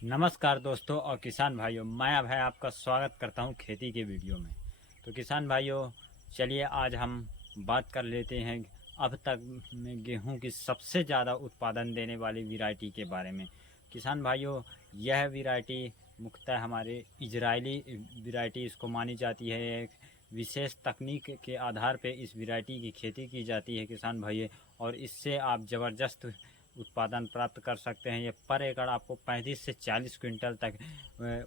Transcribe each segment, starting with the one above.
नमस्कार दोस्तों और किसान भाइयों, मैं अभय आपका स्वागत करता हूं खेती के वीडियो में। तो किसान भाइयों, चलिए आज हम बात कर लेते हैं अब तक में गेहूं की सबसे ज़्यादा उत्पादन देने वाली वैरायटी के बारे में। किसान भाइयों, यह वैरायटी मुख्यतः हमारे इजरायली वैरायटी इसको मानी जाती है। एक विशेष तकनीक के आधार पे इस वैरायटी की खेती की जाती है किसान भाइयों, और इससे आप ज़बरदस्त उत्पादन प्राप्त कर सकते हैं। ये पर एकड़ आपको 35 से 40 क्विंटल तक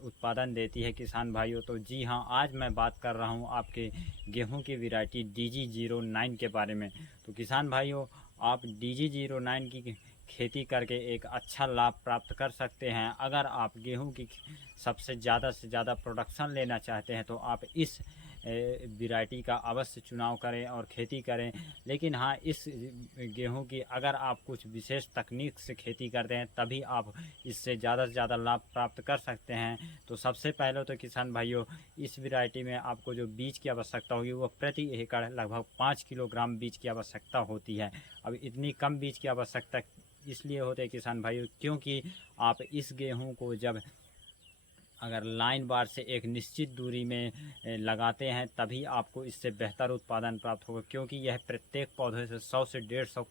उत्पादन देती है किसान भाइयों। तो जी हाँ, आज मैं बात कर रहा हूँ आपके गेहूं की वैरायटी DG09 के बारे में। तो किसान भाइयों, आप DG09 की खेती करके एक अच्छा लाभ प्राप्त कर सकते हैं। अगर आप गेहूं की सबसे ज़्यादा से ज़्यादा प्रोडक्शन लेना चाहते हैं तो आप इस वैरायटी का अवश्य चुनाव करें और खेती करें। लेकिन हाँ, इस गेहूं की अगर आप कुछ विशेष तकनीक से खेती करते हैं तभी आप इससे ज़्यादा से ज़्यादा लाभ प्राप्त कर सकते हैं। तो सबसे पहले तो किसान भाइयों, इस वैरायटी में आपको जो बीज की आवश्यकता होगी वो प्रति एकड़ लगभग 5 किलोग्राम बीज की आवश्यकता होती है। अब इतनी कम बीज की आवश्यकता इसलिए होती है किसान भाइयों, क्योंकि आप इस गेहूं को जब अगर लाइन बार से एक निश्चित दूरी में लगाते हैं तभी आपको इससे बेहतर उत्पादन प्राप्त होगा, क्योंकि यह प्रत्येक पौधे से 100 से 150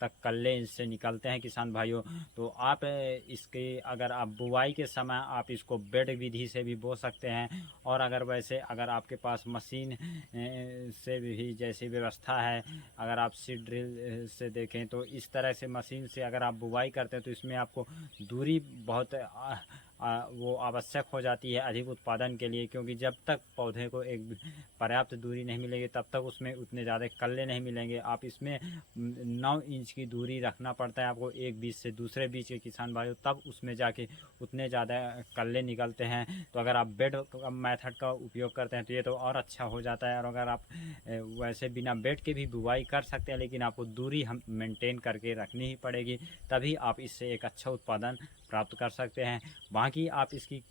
तक कल्ले इससे निकलते हैं किसान भाइयों। तो आप इसके अगर आप बुवाई के समय आप इसको बेड विधि से भी बो सकते हैं, और अगर वैसे अगर आपके पास मशीन से भी जैसी व्यवस्था है, अगर आप सीड ड्रिल से देखें तो इस तरह से मशीन से अगर आप बुवाई करते हैं तो इसमें आपको दूरी बहुत वो आवश्यक हो जाती है अधिक उत्पादन के लिए, क्योंकि जब तक पौधे को एक पर्याप्त दूरी नहीं मिलेगी तब तक उसमें उतने ज़्यादा कल्ले नहीं मिलेंगे। आप इसमें 9 इंच की दूरी रखना पड़ता है आपको एक बीज से दूसरे बीज के किसान भाइयों, तब उसमें जाके उतने ज़्यादा कल्ले निकलते हैं। तो अगर आप बेड मेथड का उपयोग करते हैं तो ये तो और अच्छा हो जाता है। और अगर आप वैसे बिना बेड के भी बुवाई कर सकते हैं, लेकिन आपको दूरी हम मेंटेन करके रखनी ही पड़ेगी, तभी आप इससे एक अच्छा उत्पादन प्राप्त कर सकते हैं। बाकी आप इसकी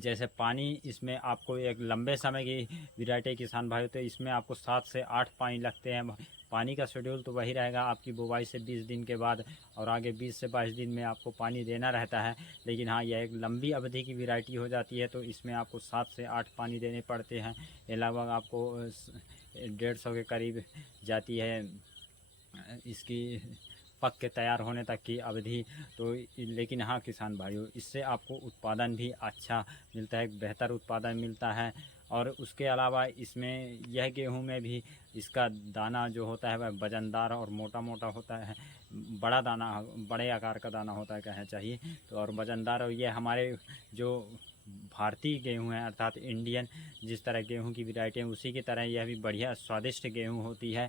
जैसे पानी इसमें आपको एक लंबे समय की वैरायटी किसान भाई, तो इसमें आपको 7 से 8 पानी लगते हैं। पानी का शेड्यूल तो वही रहेगा आपकी बुवाई से 20 दिन के बाद, और आगे 20 से 22 दिन में आपको पानी देना रहता है। लेकिन हाँ, यह एक लंबी अवधि की वैरायटी हो जाती है, तो इसमें आपको 7 से 8 पानी देने पड़ते हैं। ये लगभग आपको 150 के करीब जाती है इसकी पक के तैयार होने तक की अवधि। तो लेकिन हाँ किसान भाइयों, इससे आपको उत्पादन भी अच्छा मिलता है, बेहतर उत्पादन मिलता है। और उसके अलावा इसमें यह गेहूं में भी इसका दाना जो होता है वह वज़नदार और मोटा मोटा होता है। बड़ा दाना, बड़े आकार का दाना होता है कहना चाहिए। तो और वज़नदार, और ये हमारे जो भारतीय गेहूं है अर्थात इंडियन जिस तरह गेहूं की वैरायटी है उसी की तरह यह भी बढ़िया स्वादिष्ट गेहूं होती है।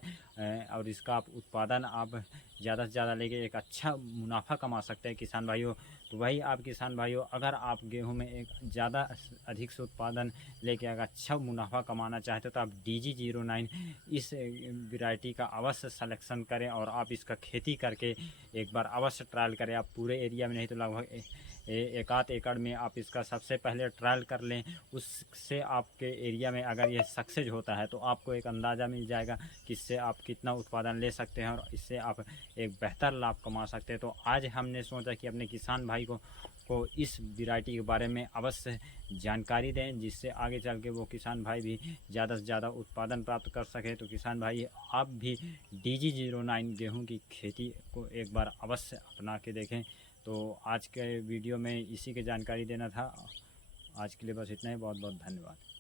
और इसका आप उत्पादन आप ज़्यादा से ज़्यादा लेके एक अच्छा मुनाफा कमा सकते हैं किसान भाइयों। तो वही आप किसान भाइयों, अगर आप गेहूं में एक ज़्यादा अधिक से उत्पादन लेके अगर अच्छा मुनाफा कमाना चाहते हो तो आप DG09 इस वैरायटी का अवश्य सलेक्शन करें, और आप इसका खेती करके एक बार अवश्य ट्रायल करें। आप पूरे एरिया में नहीं तो लगभग एक आध एकड़ में आप इसका सबसे पहले ट्रायल कर लें। उससे आपके एरिया में अगर यह सक्सेस होता है तो आपको एक अंदाज़ा मिल जाएगा कि इससे आप कितना उत्पादन ले सकते हैं और इससे आप एक बेहतर लाभ कमा सकते हैं। तो आज हमने सोचा कि अपने किसान भाई को इस वैरायटी के बारे में अवश्य जानकारी दें, जिससे आगे चल के वो किसान भाई भी ज़्यादा से ज़्यादा उत्पादन प्राप्त कर सकें। तो किसान भाई, आप भी DG09 गेहूं की खेती को एक बार अवश्य अपना के देखें। तो आज के वीडियो में इसी की जानकारी देना था। आज के लिए बस इतना ही। बहुत बहुत धन्यवाद।